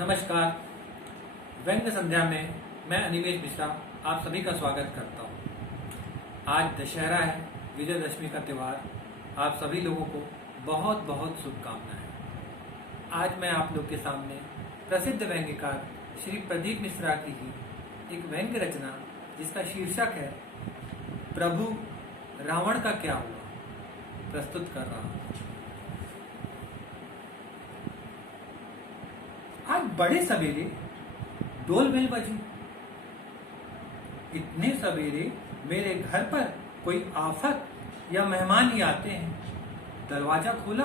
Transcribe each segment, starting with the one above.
नमस्कार। व्यंग्य संध्या में मैं अनिमेश मिश्रा आप सभी का स्वागत करता हूँ। आज दशहरा है, विजयदशमी का त्यौहार। आप सभी लोगों को बहुत बहुत शुभकामनाएं। आज मैं आप लोग के सामने प्रसिद्ध व्यंग्यकार श्री प्रदीप मिश्रा की ही एक व्यंग्य रचना जिसका शीर्षक है प्रभु रावण का क्या हुआ प्रस्तुत कर रहा हूँ। आज बड़े सवेरे डोल बेल बजी। इतने सवेरे मेरे घर पर कोई आफत या मेहमान ही आते हैं। दरवाजा खोला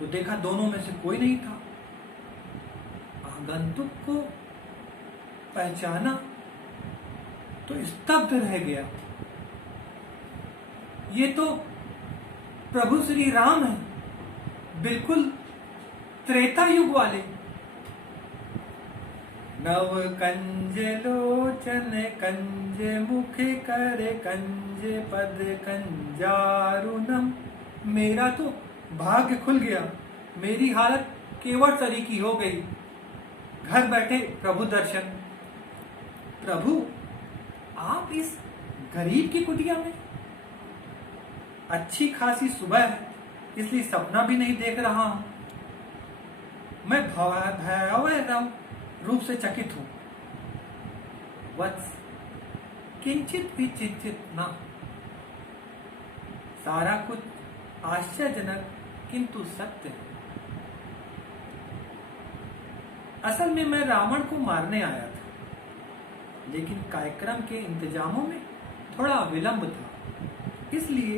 तो देखा दोनों में से कोई नहीं था। आगंतुक को पहचाना तो स्तब्ध रह गया। ये तो प्रभु श्री राम है, बिल्कुल त्रेता युग वाले। नव कंज लोचन कंज मुख कर कंज पद कंजारुनम। मेरा तो भाग्य खुल गया, मेरी हालत केवट तरी की हो गई। घर बैठे प्रभु दर्शन। प्रभु आप इस गरीब की कुटिया में? अच्छी खासी सुबह है, इसलिए सपना भी नहीं देख रहा हूं। मैं भयावह रूप से चकित हूं। वत्स किंचित भी चिंतित न। सारा कुछ आश्चर्यजनक किंतु सत्य है। असल में मैं रावण को मारने आया था, लेकिन कार्यक्रम के इंतजामों में थोड़ा विलंब था, इसलिए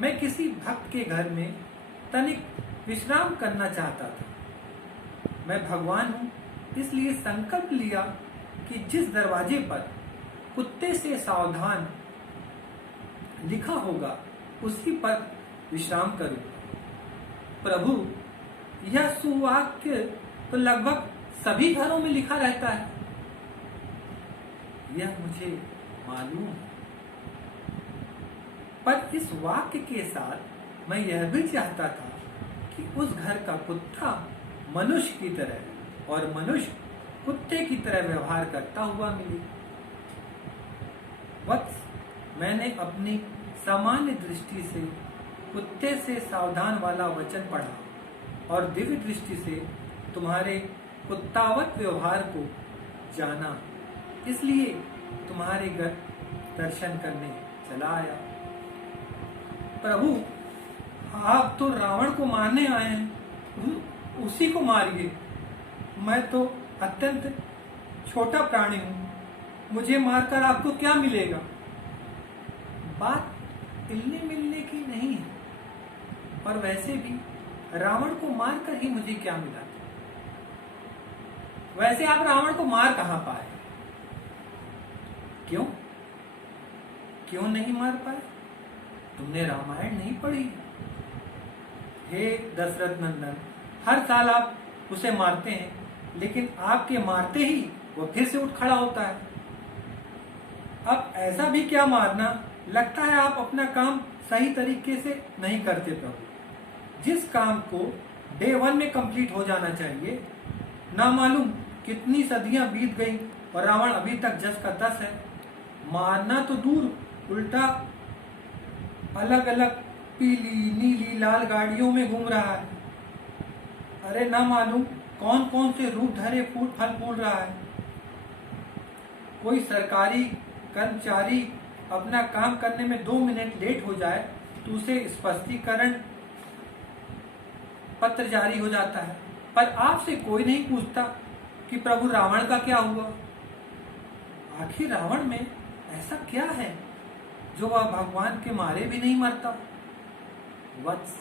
मैं किसी भक्त के घर में तनिक विश्राम करना चाहता था। मैं भगवान हूं, इसलिए संकल्प लिया कि जिस दरवाजे पर कुत्ते से सावधान लिखा होगा उसी पर विश्राम करूं। प्रभु यह सुवाक्य तो लगभग सभी घरों में लिखा रहता है, यह मुझे मालूम है। पर इस वाक्य के साथ मैं यह भी चाहता था कि उस घर का कुत्ता मनुष्य की तरह और मनुष्य कुत्ते की तरह व्यवहार करता हुआ मिले। वत्स मैंने अपनी सामान्य दृष्टि से कुत्ते से सावधान वाला वचन पढ़ा और दिव्य दृष्टि से तुम्हारे कुत्तावत व्यवहार को जाना, इसलिए तुम्हारे घर दर्शन करने चला आया। प्रभु आप तो रावण को मारने आए हैं, उसी को मारिए। मैं तो अत्यंत छोटा प्राणी हूं, मुझे मारकर आपको क्या मिलेगा? बात मिलने मिलने की नहीं है, और वैसे भी रावण को मारकर ही मुझे क्या मिला? वैसे आप रावण को मार कहां पाए? क्यों क्यों नहीं मार पाए? तुमने रामायण नहीं पढ़ी? हे दशरथ नंदन, हर साल आप उसे मारते हैं, लेकिन आपके मारते ही वो फिर से उठ खड़ा होता है। अब ऐसा भी क्या मारना, लगता है आप अपना काम सही तरीके से नहीं करते। प्रभु जिस काम को डे 1 में कंप्लीट हो जाना चाहिए, ना मालूम कितनी सदियां बीत गई और रावण अभी तक जस का तस है। मारना तो दूर, उल्टा अलग अलग पीली नीली लाल गाड़ियों में घूम रहा है। अरे ना मालूम कौन कौन से रूप धरे फल फूल रहा है। कोई सरकारी कर्मचारी अपना काम करने में 2 मिनट लेट हो जाए तो उसे स्पष्टीकरण पत्र जारी हो जाता है, पर आपसे कोई नहीं पूछता कि प्रभु रावण का क्या हुआ। आखिर रावण में ऐसा क्या है जो वह भगवान के मारे भी नहीं मरता? वत्स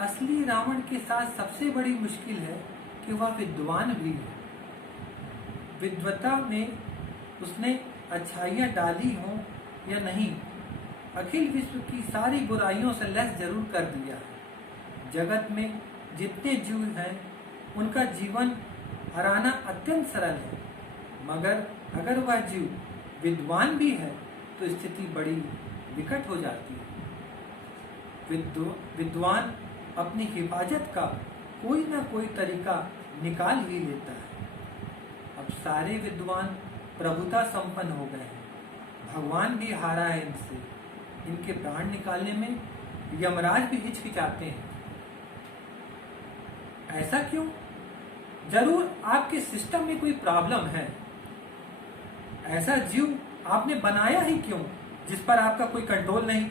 असली रावण के साथ सबसे बड़ी मुश्किल है कि वह विद्वान भी है। विद्वता में उसने अच्छाइयां डाली हों या नहीं, अखिल विश्व की सारी बुराइयों से लैस जरूर कर दिया है। जगत में जितने जीव हैं उनका जीवन हराना अत्यंत सरल है, मगर अगर वह जीव विद्वान भी है तो स्थिति बड़ी विकट हो जाती है। विद्वान अपनी हिफाजत का कोई ना कोई तरीका निकाल ही लेता है। अब सारे विद्वान प्रभुता संपन्न हो गए हैं, भगवान भी हारा है इनसे। इनके प्राण निकालने में यमराज भी हिचकिचाते हैं। ऐसा क्यों? जरूर आपके सिस्टम में कोई प्रॉब्लम है। ऐसा जीव आपने बनाया ही क्यों जिस पर आपका कोई कंट्रोल नहीं?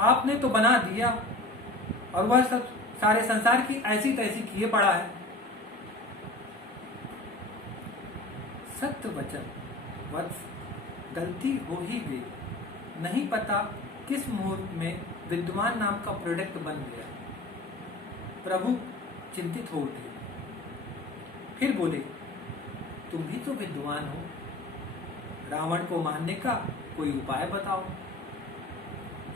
आपने तो बना दिया और वह सब सारे संसार की ऐसी तैसी किए पड़ा है। सत्य वचन वत्स, गलती हो ही गई। नहीं पता किस मुहूर्त में विद्वान नाम का प्रोडक्ट बन गया। प्रभु चिंतित हो उठे, फिर बोले, तुम भी तो विद्वान हो, रावण को मारने का कोई उपाय बताओ।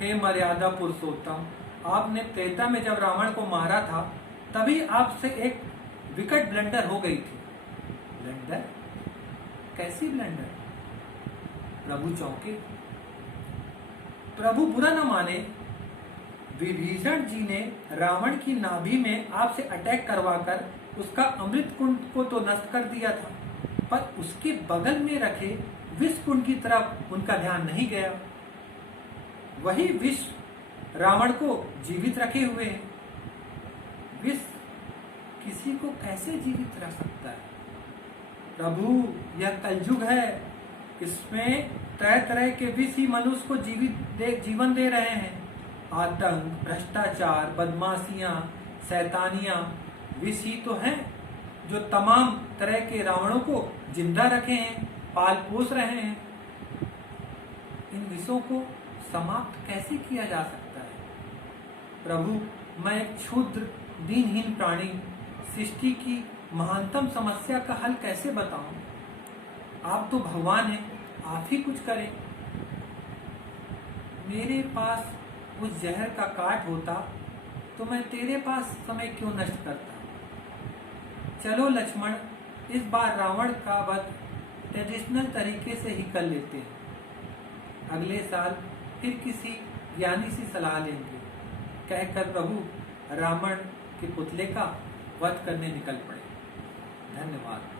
हे मर्यादा पुरुषोत्तम, आपने त्रेता में जब रावण को मारा था तभी आपसे एक विकट ब्लंडर हो गई थी। ब्लंडर? कैसी ब्लंडर? प्रभु चौंके। प्रभु बुरा न माने, विभीषण जी ने रावण की नाभि में आपसे अटैक करवाकर उसका अमृत कुंड को तो नष्ट कर दिया था, पर उसके बगल में रखे विष कुंड की तरफ उनका ध्यान नहीं गया। वही विष रावण को जीवित रखे हुए हैं। विष किसी को कैसे जीवित रख सकता है? प्रभु, यह कलयुग है, इसमें तरह तरह के विष ही मनुष्य को जीवन दे रहे हैं। आतंक, भ्रष्टाचार, बदमाशियां, शैतानियां विष ही तो हैं जो तमाम तरह के रावणों को जिंदा रखे हैं, पाल पोस रहे हैं। इन विषयों को समाप्त कैसे किया जा सकता है? प्रभु, मैं एक क्षुद्र दीनहीन प्राणी सृष्टि की महानतम समस्या का हल कैसे बताऊं? आप तो भगवान हैं, आप ही कुछ करें। मेरे पास उस जहर का काट होता तो मैं तेरे पास समय क्यों नष्ट करता? चलो लक्ष्मण, इस बार रावण का वध ट्रेडिशनल तरीके से ही कर लेते हैं। अगले साल फिर किसी ज्ञानी से सलाह लेंगे, कहकर प्रभु रावण के पुतले का वध करने निकल पड़े। धन्यवाद।